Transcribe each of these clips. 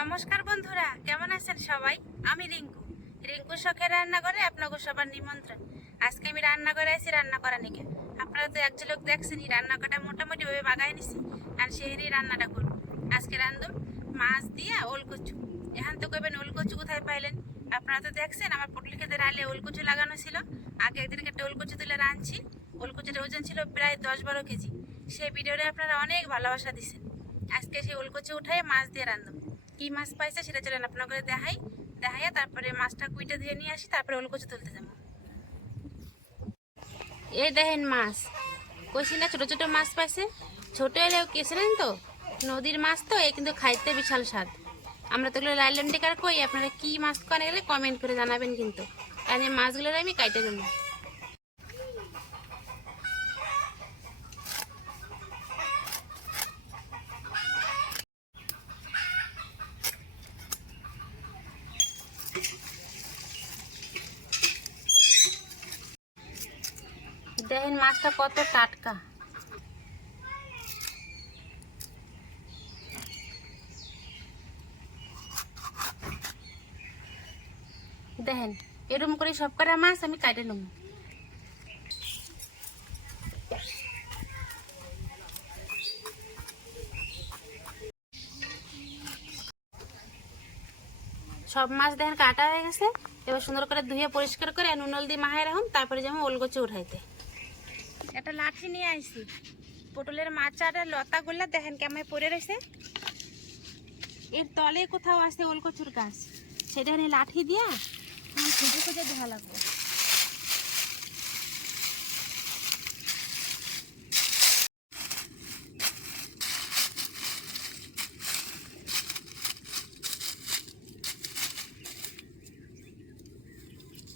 নমস্কার বন্ধুরা, কেমন আছেন সবাই? আমি রিঙ্কু। রিঙ্কু শখের রান্নাঘরে আপনাকে সবার নিমন্ত্রণ। আজকে আমি রান্নাঘরে আছি, রান্না করা নিকে। আপনারা তো একজন লোক দেখছেন এই রান্নাঘরটা মোটামুটি ভাবে বাগাই নিছি, আর সেই রান্নাটা করব। আজকে রান্ধব মাছ দিয়ে ওল কচু এখান তো কবেন ওল কচু কোথায় পাইলেন? আপনারা তো দেখছেন, আমার পটল খেতে রালে ওল কচু লাগানো ছিল। আগে একদিন কেটে ওল কচু তুলে রাঁধছি। ওল কচুটার ওজন ছিল প্রায় দশ বারো কেজি। সেই ভিডিওটা আপনারা অনেক ভালোবাসা দিচ্ছেন আজকে সেই ওল কচু উঠাই মাছ দিয়ে রান্ধব। কি মাছ পাইছে সেটা চলেন আপনাদের দেখাই। দেখাইয়া তারপরে মাছটা কুইটা ধুয়ে নিয়ে আসি, তারপরে ওল কচু তুলতে যাব। এই দেখেন মাছ। কইছি না ছোটো ছোটো মাছ পাইছে। ছোট এলেও কেছিলেন তো? নদীর মাছ তো এ কিন্তু খাইতে বিশাল স্বাদ। আমরা তো লাইলন টেকার কই? আপনারা কি মাছ কানে গেলে কমেন্ট করে জানাবেন কিন্তু। এই মাছগুলোর আমি কাইটে দেবো দেখেন মাছটা কত টাটকা। দেখেন, এরকম করে সব কটা মাছ আমি কাটে নেব। সব মাছ দেখেন কাটা হয়ে গেছে। এবার সুন্দর করে ধুয়ে পরিষ্কার করে নুনল দিয়ে মাহাই রাখুন, তারপরে যেমন ওলগোচে উঠাইতে। একটা লাঠি নিয়ে আইছি। পটলের মাচাটা, লতাগুলা দেখেন কেমন পরে রয়েছে। এর তলে কোথাও আছে ওলকচুর গাছ। সেটা লাঠি দিয়া খুঁজে খুঁজে দেখা লাগবে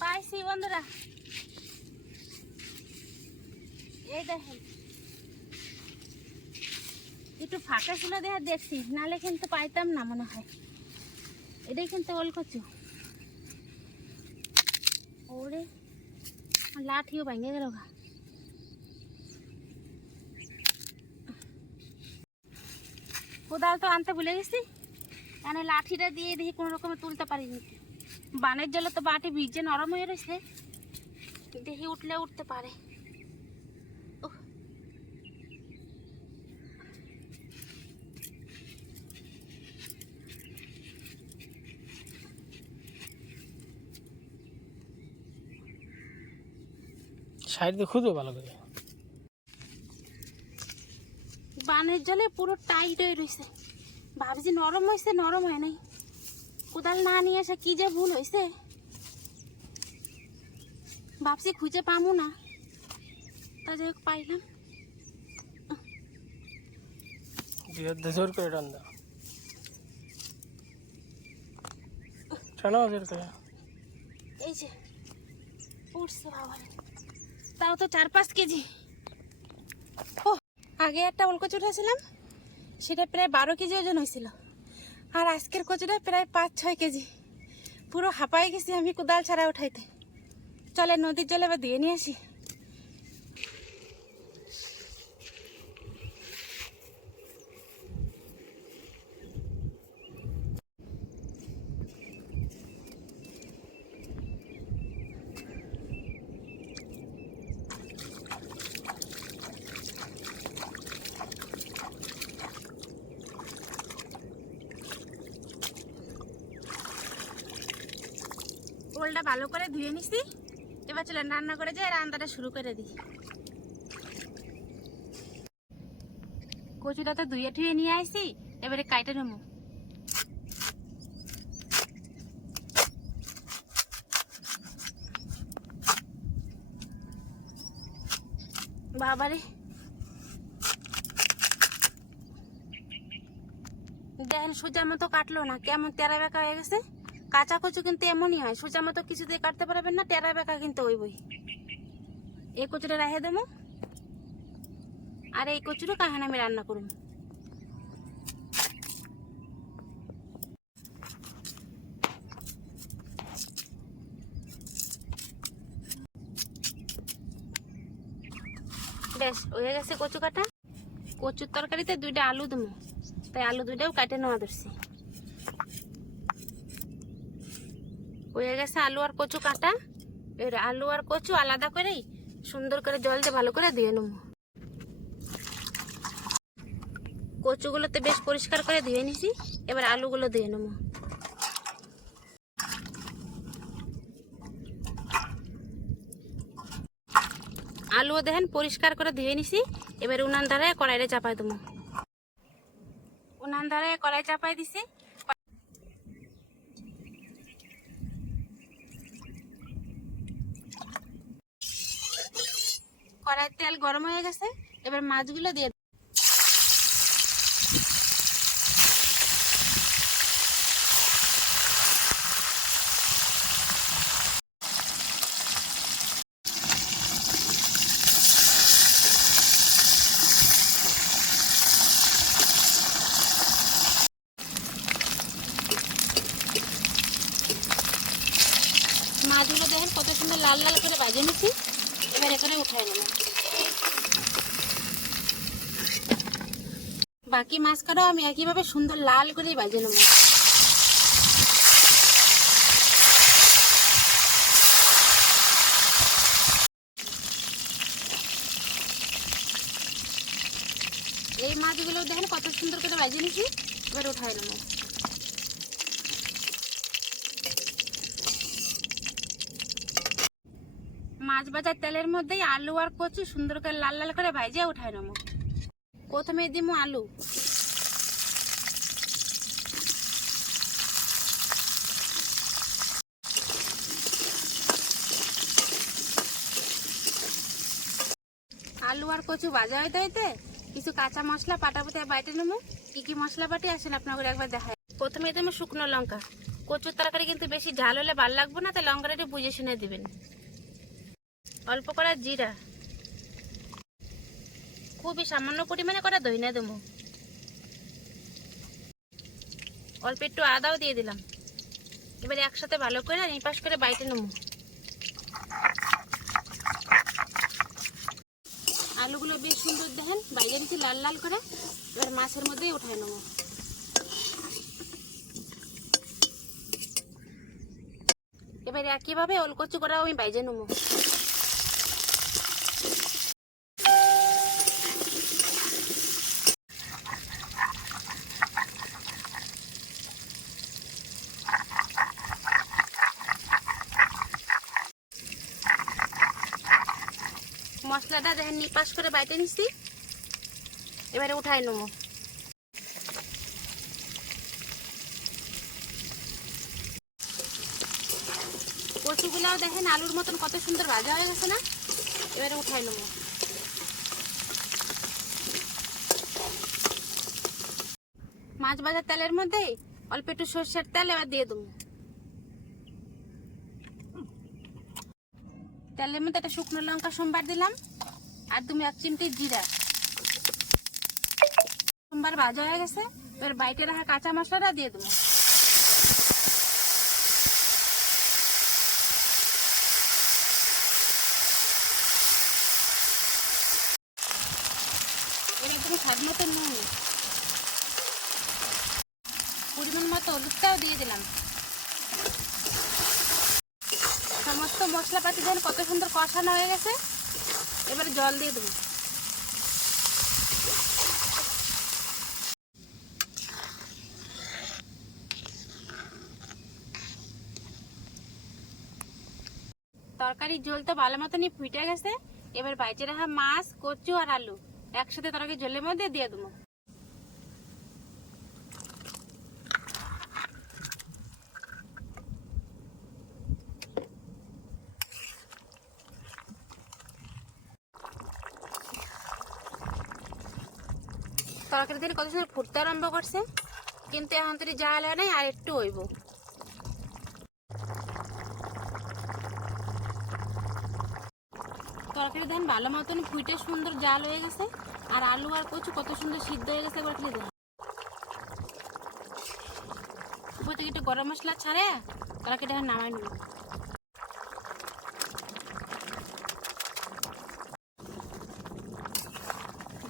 পাইছি বন্ধুরা এই দেখেন ফাঁকা দেখা দেখছি, নালে কিন্তু পাইতাম না মনে হয়। এটাই কিন্তু ওল কচু ওরে, লাঠিও ভেঙে গেল গা। কোদাল তো আনতে ভুলে গেছি। মানে লাঠিটা দিয়ে দেখি কোনো রকমে তুলতে পারিনি। বানের জলে তো বাটি ভিজে নরম হয়ে রয়েছে। দেখি উঠলে উঠতে পারে। সাইড দিয়ে খুঁজো ভালো করে। বানের জলে পুরো টাইট হয়ে রয়েছে ভাবছি নরম হয়েছে নরম হয় নাই। কোদাল না নিয়ে এসে কি যে ভুল হয়েছে ভাবছি খুঁজে পামু না। তা যাই হোক পাইলাম। জোর করে টান দাও। টানো জোর করে। এই যে উঠছে বাবা তাও তো চার পাঁচ কেজি। ও, আগে একটা ওলকচু উঠেছিলাম সেটা প্রায় বারো কেজি ওজন হয়েছিল। আর আজকের কচুটা প্রায় পাঁচ, ছয় কেজি। পুরো হাঁপাই গেছি আমি কোদাল ছাড়া উঠাইতে। চলে নদীর জলে বা দিয়ে নিয়ে আসি। ভালো করে ধুয়ে নিছি। এবার চলে রান্না করে যাই রান্নাটা শুরু করে দিই। কচুটা তো ধুয়ে ঠুয়ে নিয়ে আইছি, এবারে কাইটে নেব। বাবারে। দেখেন সোজা মতো কাটলো না, কেমন তেরা বেঁকা হয়ে গেছে। কাঁচা কচু কিন্তু এমনই হয়, সোজা মতো কিছু দিয়ে কাটতে পারবেন না, টেরা বেঁকা কিন্তু ওই বই এই কচুটা রেখে দেবো। আর এই কচুরও কাহান আমি রান্না করুন বেশ, হয়ে গেছে কচু কাটা। কচুর তরকারিতে দুইটা আলু দেবো। তাই আলু দুইটাও কাটে নেওয়া ধরছি। হয়ে গেছে আলু আর কচু কাটা। এর আলু আর কচু আলাদা করেই সুন্দর করে জল দিয়ে ভালো করে ধুয়ে নেব। কচুগুলোতে বেশ পরিষ্কার করে ধুয়ে নিছি, এবার আলুগুলো ধুয়ে নেব। আলুও দেখেন পরিষ্কার করে ধুয়ে নিছি, এবার উনান ধারায় কড়াইটা চাপাই দেবো। উনান ধারায় কড়াই চাপাই দিছি কড়াইয়ের তেল গরম হয়ে গেছে, এবার মাছগুলো দিয়ে। মাছগুলো দেখেন কত সুন্দর লাল লাল করে বাজে নিচ্ছি এবার এখানে উঠাই নেব। বাকি মাছ কাটাও আমি একইভাবে সুন্দর লাল করেই বাজে নেব। এই মাছগুলো দেখেন কত সুন্দর করে বাজে নিচ্ছি এবার উঠাই নেব। মাছ ভাজার তেলের মধ্যেই আলু আর কচু সুন্দর করে লাল লাল করে ভাজে উঠাই নেব। প্রথমে দিমু আলু। আলু আর কচু ভাজা হইতে হইতে কিছু কাঁচা মশলা পাটাপোতে বাইটে নেব। কি কি মশলা বাটি আসেন আপনাদের একবার দেখায় প্রথমে দেবো শুকনো লঙ্কা। কচুর তরকারি কিন্তু বেশি ঝাল হলে ভালো লাগবে না, তাই লঙ্কাটা একটু বুঝে শুনে দিবেন। অল্প করা জিরা। খুবই সামান্য পরিমাণে করা দইনা দেবো। অল্প একটু আদাও দিয়ে দিলাম। এবার একসাথে ভালো করে নিপাশ করে বাইটে নেব। আলুগুলো বেশ সুন্দর দেখেন, বাইরে দিচ্ছি লাল লাল করে, এবার মাছের মধ্যেই উঠাই নেব। এবার একইভাবে ওলকচু করাও আমি বাইজে নেব। মশলাটা দেখেন নিপাস করে বাইটে নিচ্ছি এবারে উঠাই নেব। কচুগুলাও দেখেন, আলুর মতন কত সুন্দর ভাজা হয়ে গেছে না? এবারে উঠাই নেব। মাছ ভাজার তেলের মধ্যে অল্প একটু সর্ষের তেল এবার দিয়ে দেবো। তেলের মধ্যে একটা শুকনো লঙ্কা সোমবার দিলাম। আর তুমি এক চিমটি জিরা। সোমবার ভাজা হয়ে গেছে, এবার বাইটে রাখা কাঁচা মশলাটা দিয়ে দেবো। এবার তুমি স্বাদ পরিমাণ মতো হলুদটাও দিয়ে দিলাম। সমস্ত মশলাপাতি দেখেন কত সুন্দর কষানো হয়ে গেছে। এবারে জল দিয়ে দেবো। তরকারির ঝোল তো ভালো মতনই ফুটে গেছে। এবার বাইচে রাখা মাছ, কচু আর আলু একসাথে তরকারি জলের মধ্যে দিয়ে দেবো। তরকারি দিয়ে কত সুন্দর ফুটতে আরম্ভ করছে। কিন্তু এখন তো জাল হয় নাই, আর একটু হইব। তরকারি দেন ভালো মতন ফুটে সুন্দর জাল হয়ে গেছে, আর আলু আর কচু কত সুন্দর সিদ্ধ হয়ে গেছে খালি দেন উপর থেকে একটু গরম মশলা ছাড়ে তরকারিটা নামাই নেব।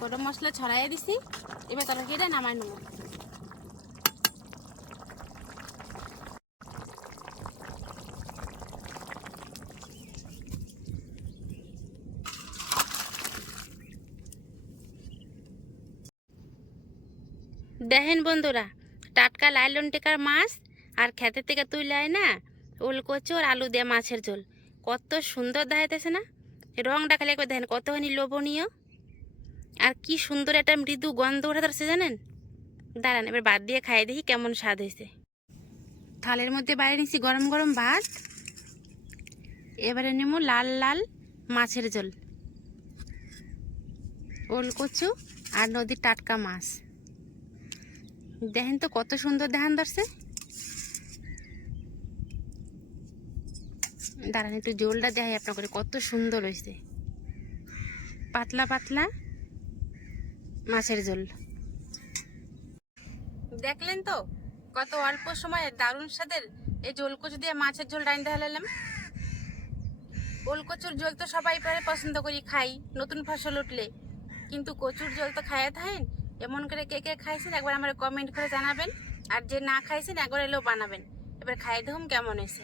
গরম মশলা ছড়াই দিছি। এবার তারা কেটে নামাই দেখেন বন্ধুরা, টাটকা লাইলন টেকার মাছ আর খেতে থেকে তুইলাই না, ওলকচু আর আলু দিয়ে মাছের ঝোল। কত সুন্দর দেখাইতেছে না? রংটা খালি দেখেন, কতখানি লোভনীয়। আর কি সুন্দর একটা মৃদু গন্ধ ওঠা ধরছে জানেন? দাঁড়ান, এবার বাদ দিয়ে খাই দেখি কেমন স্বাদ হয়েছে। থালের মধ্যে বাইরে নিছি গরম গরম ভাত। এবারে নেব লাল লাল মাছের ওল কচু আর নদীর টাটকা মাছ। দেখেন তো কত সুন্দর দেখান ধরছে। দাঁড়ান, একটু জোলটা দেখাই আপনার করে, কত সুন্দর হয়েছে। পাতলা পাতলা মাছের ঝোল। দেখলেন তো? কত অল্প সময়ে দারুণ স্বাদের এই জোল কচু দিয়ে মাছের ঝোল রান্না ওল কচুর ঝোল তো সবাই প্রায় পছন্দ করি, খাই, নতুন ফসল উঠলে। কিন্তু কচুর ঝোল তো খাইয়া থাকেন? এমন করে কে কে খাইছেন একবার আমার কমেন্ট করে জানাবেন। আর যে না খাইছেন একবার এলেও বানাবেন। এবার খাই দেখুন কেমন হয়েছে।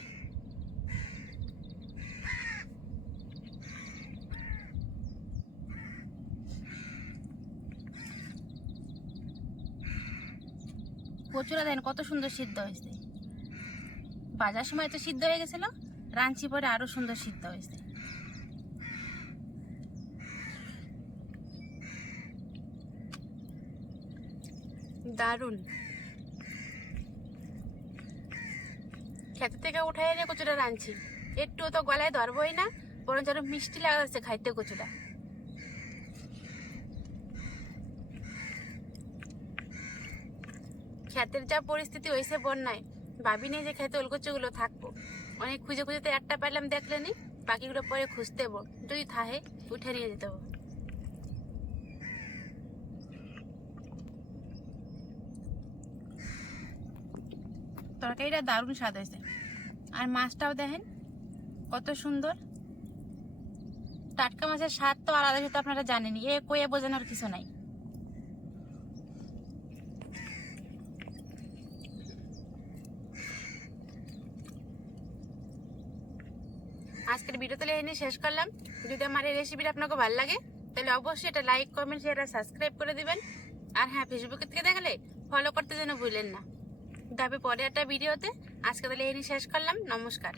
কচুরা দেন, কত সুন্দর সিদ্ধ হয়েছে। বাজার সময় তো সিদ্ধ হয়ে গেছিল রাঞ্চি পরে আরও সুন্দর সিদ্ধ হয়েছে। দারুণ। ক্ষেত থেকে উঠে এনে কচুটা রাঁধছি। একটু তো গলায় ধরবই না বরং যেন মিষ্টি লাগাচ্ছে খাইতে কচুটা। ক্ষেতের যা পরিস্থিতি হয়েছে বন্যায়, ভাবি নেই যে খেতে ওলকচুগুলো থাকব। অনেক খুঁজে খুঁজে তো একটা পাইলাম দেখলে নি, বাকিগুলো পরে খুঁজতে হব যদি থাহে উঠে নিয়ে যেতে হব। তরকারিটা দারুণ স্বাদ হয়েছে। আর মাছটাও দেখেন, কত সুন্দর। টাটকা মাছের স্বাদ তো আলাদা, সেটা আপনারা জানেনই। এ কয়ে বোঝানোর কিছু নাই। আজকের ভিডিও তাহলে এনে শেষ করলাম। যদি আমার এই রেসিপিটা আপনাকে ভালো লাগে, তাহলে অবশ্যই এটা লাইক কমেন্ট শেয়ার আর সাবস্ক্রাইব করে দিবেন। আর হ্যাঁ ফেসবুকের থেকে দেখালে ফলো করতে যেন ভুলেন না। তবে পরে একটা ভিডিওতে আজকে তাহলে এনে শেষ করলাম। নমস্কার।